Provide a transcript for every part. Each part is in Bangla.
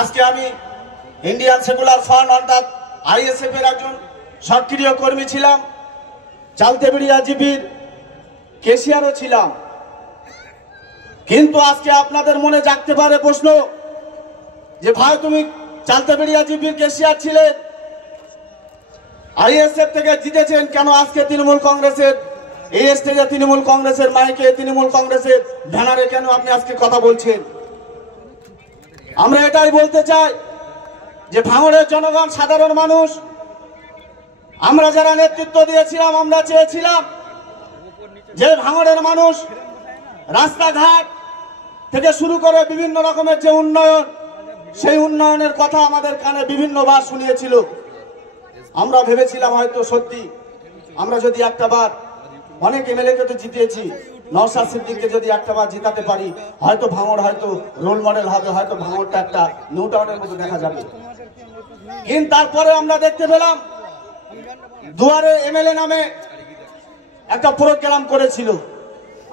আজকে আমি ইন্ডিয়ান সেকুলার ফ্রন্ট অর্থাৎ আইএসএফ এর একজন সক্রিয় কর্মী ছিলাম, চালতেবেড়িয়া জিপির কেশিয়ারও ছিলাম। কিন্তু আজকে আপনাদের মনে জাগতে পারে প্রশ্ন যে ভাই তুমি চালতেবেড়িয়া জিপির কেশিয়ার ছিলেন, আইএসএফ থেকে জিতেছেন, কেন আজকে তৃণমূল কংগ্রেসের এই স্টেজে তৃণমূল কংগ্রেসের মাইকে তৃণমূল কংগ্রেসের ব্যানারে কেন আপনি আজকে কথা বলছেন? আমরা এটাই বলতে চাই যে ভাঙড়ের জনগণ, সাধারণ মানুষ, আমরা যারা নেতৃত্ব দিয়েছিলাম, আমরা চেয়েছিলাম যে ভাঙড়ের মানুষ রাস্তাঘাট থেকে শুরু করে বিভিন্ন রকমের যে উন্নয়ন, সেই উন্নয়নের কথা আমাদের কানে বিভিন্নবার শুনিয়েছিল। আমরা ভেবেছিলাম হয়তো সত্যি আমরা যদি একটা বার, অনেক এমএলএ কে তো জিতিয়েছি, নওশাদ সিদ্দিককে যদি একটা বার জিতাতে পারি, হয়তো ভাঙড় হয়তো রোল মডেল হবে, হয়তো ভাঙড়টা একটা নিউ টাউনের মতো দেখা যাবে। কিন্তু তারপরে আমরা দেখতে পেলাম দুয়ারে এমএলএ নামে একটা প্রোগ্রাম করেছিল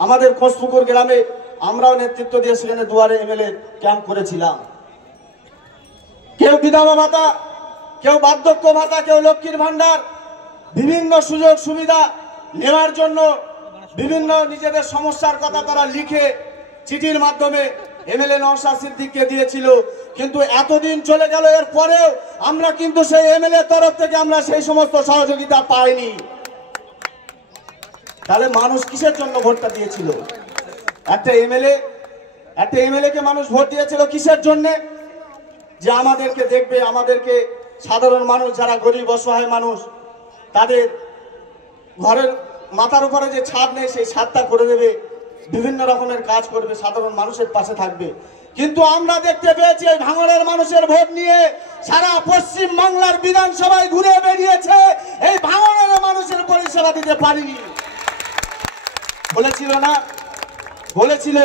আমাদের কোষপুকুর গ্রামে, আমরাও নেতৃত্ব দিয়ে সেখানে দুয়ারে এমএলএ ক্যাম্প করেছিলাম। কেউ বিধবা ভাতা, কেউ বার্ধক্য ভাতা, কেউ লক্ষ্মীর ভান্ডার, বিভিন্ন সুযোগ সুবিধা নেওয়ার জন্য বিভিন্ন নিজেদের সমস্যার কথা তারা লিখে চিঠির মাধ্যমে এমএলএ নওশাদ সিদ্দিককে দিয়েছিল। কিন্তু এতদিন চলে গেল, এর পরেও আমরা কিন্তু সেই এমএলএ তরফ থেকে আমরা সেই সমস্ত সহযোগিতা পাইনি। তাহলে মানুষ কিসের জন্য ভোটটা দিয়েছিল? একটা এমএলএ কে মানুষ ভোট দিয়েছিল কিসের জন্য? যে আমাদেরকে দেখবে, আমাদেরকে সাধারণ মানুষ যারা গরিব অসহায় মানুষ, তাদের ঘরের মাথার উপরে যে ছাদ নেই সেই ছাদটা করে দেবে, বিভিন্ন রকমের কাজ করবে, সাধারণ মানুষের পাশে থাকবে। কিন্তু আমরা দেখতে পেয়েছি এই ভাঙড়ের মানুষের ভোট নিয়ে সারা পশ্চিম বাংলার বিধানসভায় ঘুরে বেরিয়েছে, এই ভাঙড়ের মানুষের পরিষেবা দিতে পারিনি। বলেছিল না, বলেছিল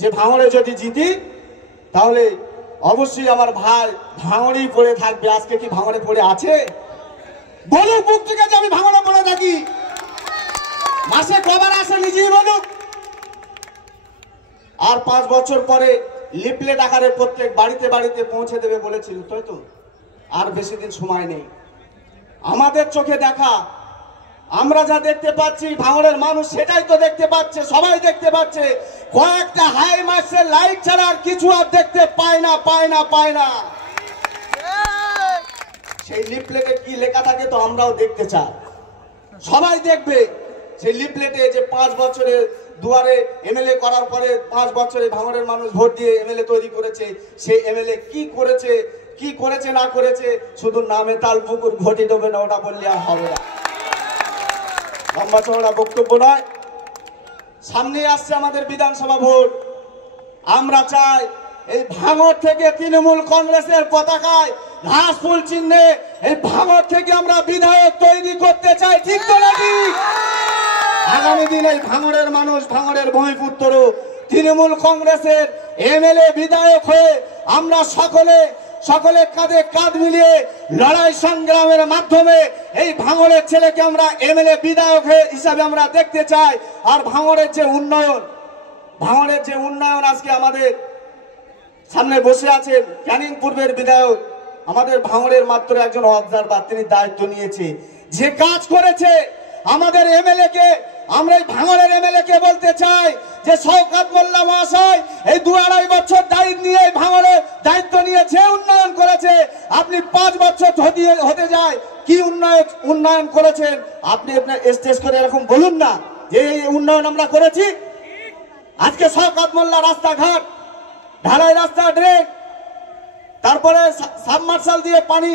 যে ভাঙড়ে যদি জিতি তাহলে অবশ্যই আমার ভাই ভাঙড়েই পড়ে থাকবে। আজকে কি ভাঙড়ে পড়ে আছে? বলুক বুক থেকে যে আমি ভাঙড়ে পড়ে থাকি, মাসে কবার আসে নিজেই বলুক। আর 5 বছর পরে লিফলেট আকারে প্রত্যেক বাড়িতে বাড়িতে পৌঁছে দেবে বলেছিল, তাই তো? আর বেশি দিন সময় নেই। আমাদের চোখে দেখা, আমরা যা দেখতে পাচ্ছি, ভাঙড়ের মানুষ সেটাই তো দেখতে পাচ্ছে, সবাই দেখতে পাচ্ছে। কয়েকটা হাই মার্সের লাইট ছাড়া আর কিছু আর দেখতে পায় না। সেই লিফলেটে কি লেখা থাকে তো আমরাও দেখতে চাই, সবাই দেখবে সেই লিফলেটে যে 5 বছরে দুয়ারে এমএলএ করার পরে 5 বছরে ভাঙড়ের মানুষ ভোট দিয়ে এমএলএ তৈরি করেছে, সেই এমএলএ কি করেছে না করেছে শুধু নামে তাল পুকুর ঘটি দেবে না, ওটা বললে আর হবে না। লম্বা চওড়া বক্তব্য নয়, সামনে আসছে আমাদের বিধানসভা ভোট। আমরা চাই এই ভাঙড় থেকে তৃণমূল কংগ্রেসের পতাকায় ঘাস ফুল চিহ্নে এই ভাঙড় থেকে আমরা বিধায়ক তৈরি করতে চাই, ঠিক তো নাকি? আগামী দিনে এই ভাঙড়ের মানুষ, ভাঙড়ের ভূমিপুত্র তৃণমূল কংগ্রেসের এমএলএ বিধায়ক হয়ে আমরা সকলে কাঁধে কাঁধ মিলিয়ে লড়াই সংগ্রামের মাধ্যমে এই ভাঙড়ের ছেলেকে আমরা এমএলএ বিধায়ক হিসাবে আমরা দেখতে চাই। আর ভাঙড়ের যে উন্নয়ন আজকে আমাদের সামনে বসে আছেন ক্যানিং পূর্বের বিধায়ক, আমাদের ভাঙড়ের মাত্র একজন অবজারভার, তিনি দায়িত্ব নিয়েছে, যে কাজ করেছে আমাদের এমএলএ কে, আমরা এই ভাঙড়ের এমএলএ কে বলতে চাই যে শওকত মোল্লা মহাশয় এই 2-2.5 বছর দায়িত্ব নিয়ে যে উন্নয়ন করেছে, আপনি 5 বছর হতে যায়, কি উন্নয়ন করেছেন আপনি আপনার স্টেজ করে এরকম বলুন না যে এই উন্নয়ন আমরা করেছি। আজকে শওকত মোল্লা রাস্তাঘাট, ঢালাই রাস্তা, ড্রেন, তারপরে সাবমার্শাল দিয়ে পানি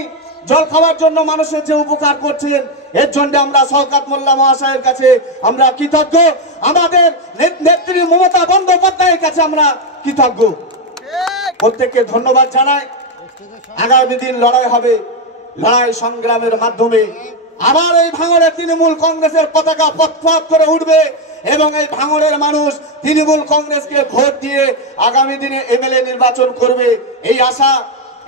জল খাওয়ার জন্য মানুষের যে উপকার করছেন, এর জন্য আমরা শওকত মোল্লা মহাশয়ের কাছে আমরা কৃতজ্ঞ, আমাদের নেত্রী মমতা বন্দ্যোপাধ্যায়ের কাছে আমরা কৃতজ্ঞ। প্রত্যেককে ধন্যবাদ জানাই। আগামী দিন লড়াই হবে, লড়াই সংগ্রামের মাধ্যমে আবার এই ভাঙড়ের তৃণমূল কংগ্রেসের পতাকা পথ করে উঠবে এবং এই ভাঙড়ের মানুষ তৃণমূল কংগ্রেসকে ভোট দিয়ে আগামী দিনে এমএলএ নির্বাচন করবে, এই আশা,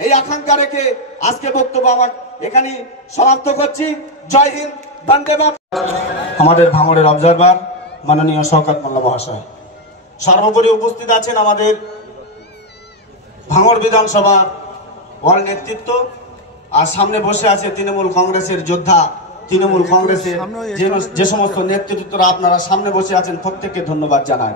এই আকাঙ্ক্ষা রেখে আজকে বক্তব্য আমার এখানেই সমাপ্ত করছি। জয় হিন্দ, বন্দে মাতরম। আমাদের ভাঙড়ের অবজারভার মাননীয় শওকত মোল্লা মহাশয়, সর্বোপরি উপস্থিত আছেন আমাদের ভাঙড় বিধানসভার ওয়াল নেতৃত্ব, আর সামনে বসে আছে তৃণমূল কংগ্রেসের যোদ্ধা, তৃণমূল কংগ্রেসের যে সমস্ত নেতৃত্বরা আপনারা সামনে বসে আছেন, প্রত্যেককে ধন্যবাদ জানাই।